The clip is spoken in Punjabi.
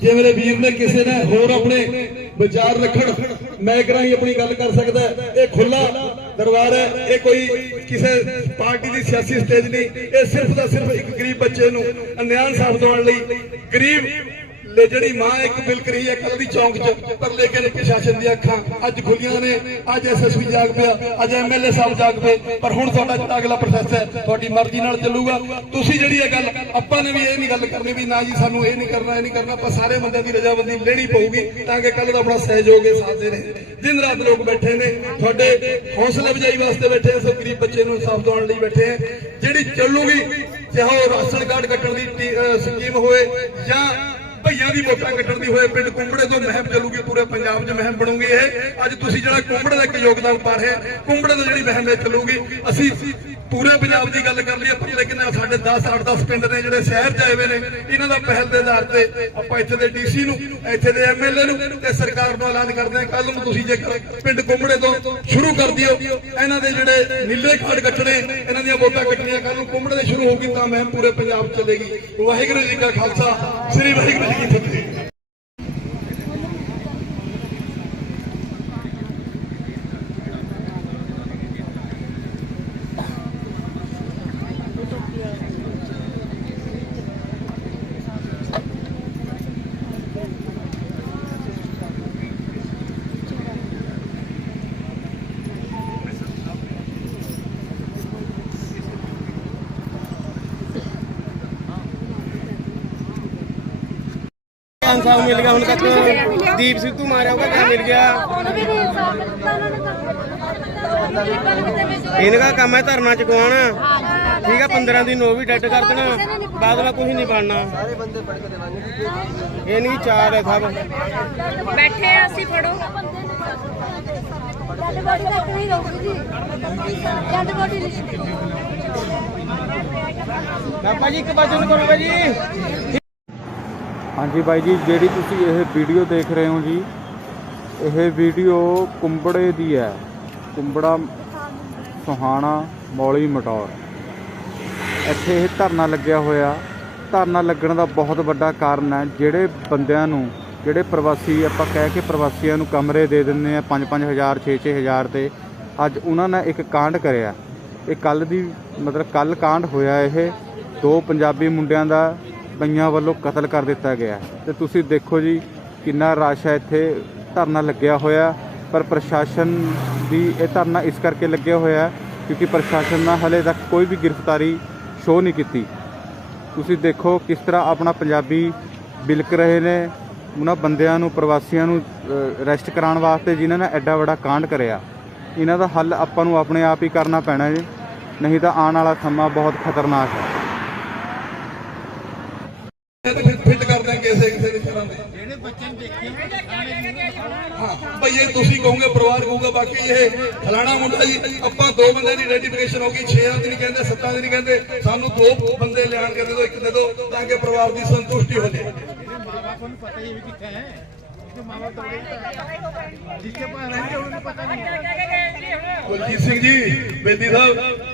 ਜੇ ਮੇਰੇ ਵੀਰ ਨੇ ਕਿਸੇ ਨੇ ਹੋਰ ਆਪਣੇ ਵਿਚਾਰ ਰੱਖਣ, ਮੈਂ ਕਰਾਂਗੀ ਆਪਣੀ ਗੱਲ ਕਰ ਸਕਦਾ ਇਹ ਖੁੱਲਾ ਦਰਬਾਰ ਹੈ। ਇਹ ਕੋਈ ਕਿਸੇ ਪਾਰਟੀ ਦੀ ਸਿਆਸੀ ਸਟੇਜ ਨਹੀਂ। ਇਹ ਸਿਰਫ ਦਾ ਸਿਰਫ ਇੱਕ ਗਰੀਬ ਬੱਚੇ ਨੂੰ ਅਨਿਆਂ ਸਾਫ਼ ਦਿਵਾਉਣ ਲਈ ਗਰੀਬ ਲੈ ਜਿਹੜੀ ਮਾਂ ਇੱਕ ਬਿਲਕ ਰਹੀ ਹੈ ਕੱਲ ਦੀ ਚੌਂਕ 'ਚ, ਪਰ ਲੇਕਿਨ ਪ੍ਰਸ਼ਾਸਨ ਦੀਆਂ ਅੱਖਾਂ ਅੱਜ ਖੁੱਲੀਆਂ ਨੇ, ਅੱਜ ਐਸਐਸਪੀ ਜਾਗ ਪਿਆ, ਅੱਜ ਐਮਐਲਏ ਸਾਹਿਬ ਜਾਗ ਪਏ, ਪਰ ਹੁਣ ਤੁਹਾਡਾ ਜਿਹੜਾ ਅਗਲਾ ਪ੍ਰੋਸੈਸ ਹੈ, ਤੁਹਾਡੀ ਮਰਜ਼ੀ ਨਾਲ ਚੱਲੂਗਾ। ਤੁਸੀਂ ਜਿਹੜੀ ਇਹ ਗੱਲ, ਆਪਾਂ ਨੇ ਵੀ ਇਹ ਨਹੀਂ ਗੱਲ ਕਰਨੀ ਵੀ ਨਾ ਜੀ ਸਾਨੂੰ ਇਹ ਨਹੀਂ ਕਰਨਾ, ਇਹ ਨਹੀਂ ਕਰਨਾ, ਆਪਾਂ ਸਾਰੇ ਬੰਦਿਆਂ ਦੀ ਰਜਾਬੰਦੀ ਲੈਣੀ ਪਊਗੀ ਤਾਂ ਕਿ ਕੱਲ ਦਾ ਆਪਣਾ ਸਹਿਯੋਗ ਇਹ ਸਾਥ ਦੇ ਰਹੇ। ਦਿਨ ਰਾਤ ਲੋਕ ਬੈਠੇ ਨੇ, ਤੁਹਾਡੇ ਹੌਸਲਾ ਅਫਜ਼ਾਈ ਵਾਸਤੇ ਬੈਠੇ ਸੋ ਗਰੀਬ ਬੱਚੇ ਨੂੰ ਇਨਸਾਫ ਦਿਵਾਉਣ ਲਈ ਬੈਠੇ ਆ ਜਿਹੜੀ ਚੱਲੂਗੀ, ਚਾਹੇ ਉਹ ਰਾਸ਼ਨ ਕਾਰਡ ਕੱਟਣ ਦੀ ਸਕੀਮ ਹੋਵੇ ਜਾਂ ਭਈਆਂ ਦੀ ਵੋਟਾਂ ਕੱਟਣ ਦੀ ਹੋਏ ਪਿੰਡ ਕੁੰਬੜੇ ਤੋਂ ਮਹਿਮ ਚੱਲੂਗੀ, ਪੂਰੇ ਪੰਜਾਬ 'ਚ ਮਹਿਮ ਬਣੂਗੀ ਇਹ। ਅੱਜ ਤੁਸੀਂ ਜਿਹੜਾ ਕੁੰਬੜੇ ਦਾ ਇੱਕ ਯੋਗਦਾਨ ਪਾ ਰਹੇ ਕੁੰਬੜੇ ਤੋਂ ਜਿਹੜੀ ਮਹਿਮ ਇਹ ਚੱਲੂਗੀ, ਅਸੀਂ ਪੂਰੇ ਪੰਜਾਬ ਦੀ ਗੱਲ ਕਰ ਲਈਏ, ਪਰ ਲੇਕਿਨ ਸਾਡੇ 10 8 10 ਪਿੰਡ ਨੇ ਜਿਹੜੇ ਸ਼ਹਿਰ 'ਚ ਹੋਏ ਨੇ, ਇਹਨਾਂ ਦਾ ਪਹਿਲ ਦੇ ਆਧਾਰ ਤੇ ਆਪਾਂ ਇੱਥੇ ਦੇ ਡੀਸੀ ਨੂੰ, ਇੱਥੇ ਦੇ ਐਮਐਲਏ ਨੂੰ ਤੇ ਸਰਕਾਰ ਨੂੰ ਐਲਾਨ ਕਰਦੇ ਹਾਂ। ਕੱਲ ਨੂੰ ਤੁਸੀਂ ਜੇਕਰ ਪਿੰਡ ਕੁੰਬੜੇ ਤੋਂ ਸ਼ੁਰੂ ਕਰ ਦਿਓ, ਇਹਨਾਂ ਦੇ ਜਿਹੜੇ ਨੀਲੇ ਕਾਰਡ ਕੱਟਣੇ, ਇਹਨਾਂ ਦੀਆਂ ਵੋਟਾਂ ਕੱਟਣੀਆਂ ਕੱਲ ਨੂੰ ਕੁੰਬੜੇ ਦੇ ਸ਼ੁਰੂ ਹੋਊਗੀ, ਤਾਂ ਮਹਿਮ ਪੂਰੇ ਪੰਜਾਬ 'ਚ ਚੱਲੇਗੀ। ਵਾਹਿਗੁਰੂ ਜੀ ਕਾ ਖਾਲਸਾ, ਸ੍ਰੀ ਵਾਹਿਗੁਰੂ ਜੀ ਕੀ ਫਤਿਹ ਇਨਸਾਫ ਮਿਲ ਗਿਆ ਹੁਣ ਤੱਕ ਦੀਪ ਸਿੱਧੂ ਮਾਰਿਆ ਉਹਦਾ ਕਿਆ ਮਿਲ ਗਿਆ? ਨੇ ਇਹਨਾਂ ਦਾ ਕੰਮ ਹੈ ਧਰਨਾ ਚੁਕਵਾਉਣਾ ਠੀਕ ਆ 15 ਦਿਨ ਉਹ ਵੀ ਡੈਡ ਕਰ ਦੇਣਾ ਬਾਦਲਾ ਕੁਝ ਨਹੀਂ ਬਣਨਾ। ਇਹ ਨਹੀਂ ਚਾਰ ਹੈ ਸਭ। ਬੈਠੇ ਅਸੀਂ ਫੜੋ। ਜੱਟ ਬੋਡੀ ਨਹੀਂ ਰੋਕਦੀ ਜੀ ਜੱਟ ਬੋਡੀ ਨਹੀਂ ਬਾਬਾ ਜੀ ਇੱਕ ਵਚਨ ਕਰੋ ਬਾਈ ਜੀ। ਹਾਂਜੀ ਬਾਈ ਜੀ, ਜਿਹੜੀ ਤੁਸੀਂ ਇਹ ਵੀਡੀਓ ਦੇਖ ਰਹੇ ਹੋ ਜੀ, ਇਹ ਵੀਡੀਓ ਕੁੰਬੜੇ ਦੀ ਹੈ। ਕੁੰਬੜਾ, ਸੁਹਾਣਾ, ਮੌਲੀ ਮਟੌਰ। ਇੱਥੇ ਇਹ ਧਰਨਾ ਲੱਗਿਆ ਹੋਇਆ। ਧਰਨਾ ਲੱਗਣ ਦਾ ਬਹੁਤ ਵੱਡਾ ਕਾਰਨ ਹੈ, ਜਿਹੜੇ ਬੰਦਿਆਂ ਨੂੰ, ਜਿਹੜੇ ਪ੍ਰਵਾਸੀ, ਆਪਾਂ ਕਹਿ ਕੇ ਪ੍ਰਵਾਸੀਆਂ ਨੂੰ ਕਮਰੇ ਦੇ ਦਿੰਦੇ ਆ 5-5000 6-6000 ਤੇ, ਅੱਜ ਉਹਨਾਂ ਨੇ ਇੱਕ ਕਾਂਡ ਕਰਿਆ। ਇਹ ਕੱਲ ਦੀ, ਮਤਲਬ ਕੱਲ ਕਾਂਡ ਹੋਇਆ ਇਹ। ਦੋ ਪੰਜਾਬੀ ਮੁੰਡਿਆਂ ਦਾ ਕਈਆਂ ਵੱਲੋਂ ਕਤਲ ਕਰ ਦਿੱਤਾ ਗਿਆ। ਤੇ ਤੁਸੀਂ ਦੇਖੋ ਜੀ, ਕਿੰਨਾ ਰਸ਼ ਹੈ ਇੱਥੇ। ਧਰਨਾ ਲੱਗਿਆ ਹੋਇਆ, ਪਰ ਪ੍ਰਸ਼ਾਸਨ ਦੀ ਇਹ ਧਰਨਾ ਇਸ ਕਰਕੇ ਲੱਗਿਆ ਹੋਇਆ, ਕਿਉਂਕਿ ਪ੍ਰਸ਼ਾਸਨ ਨੇ ਹਲੇ ਤੱਕ ਕੋਈ ਵੀ ਗ੍ਰਿਫਤਾਰੀ ਸ਼ੋਅ ਨਹੀਂ ਕੀਤੀ। ਤੁਸੀਂ ਦੇਖੋ ਕਿਸ ਤਰ੍ਹਾਂ ਆਪਣਾ ਪੰਜਾਬੀ ਬਿਲਕ ਰਹੇ ਨੇ, ਉਹਨਾਂ ਬੰਦਿਆਂ ਨੂੰ, ਪ੍ਰਵਾਸੀਆਂ ਨੂੰ ਰੈਸਟ ਕਰਾਉਣ ਵਾਸਤੇ ਜਿਨ੍ਹਾਂ ਨੇ ਐਡਾ ਵੱਡਾ ਕਾਂਡ ਕਰਿਆ। ਇਹਨਾਂ ਦਾ ਹੱਲ ਆਪਾਂ ਨੂੰ ਆਪਣੇ ਆਪ ਹੀ ਕਰਨਾ ਪੈਣਾ ਜੀ, ਨਹੀਂ ਤਾਂ ਆਉਣ ਵਾਲਾ ਸਮਾਂ ਬਹੁਤ ਖਤਰਨਾਕ ਹੈ। ਫਿੱਟ ਕਰ ਦਿਆਂਗੇ ਕਿਸੇ ਕਿਸੇ ਦੀ ਤਰ੍ਹਾਂ ਦੇ ਜਿਹੜੇ ਬੱਚੇ ਨੂੰ ਦੇਖੇ ਹਾਂ ਭਈ ਇਹ ਤੁਸੀਂ ਕਹੋਗੇ ਪਰਿਵਾਰ ਕਹੂਗਾ ਬਾਕੀ ਇਹ ਫਲਾਣਾ ਮੁੰਡਾ ਜੀ ਆਪਾਂ ਦੋ ਬੰਦੇ ਦੀ ਆਈਡੈਂਟੀਫਿਕੇਸ਼ਨ ਹੋ ਗਈ 6 ਦੀ ਨਹੀਂ ਕਹਿੰਦੇ 7 ਦੀ ਨਹੀਂ ਕਹਿੰਦੇ ਸਾਨੂੰ ਦੋ ਬੰਦੇ ਲਿਆਣ ਕੇ ਦੇ ਇੱਕ ਦੇ ਦਿਓ ਤਾਂ ਕਿ ਪਰਿਵਾਰ ਦੀ ਸੰਤੁਸ਼ਟੀ ਹੋ ਜਾਏ ਕੁਲਜੀਤ ਸਿੰਘ ਜੀ ਬੇਦੀ ਸਾਹਿਬ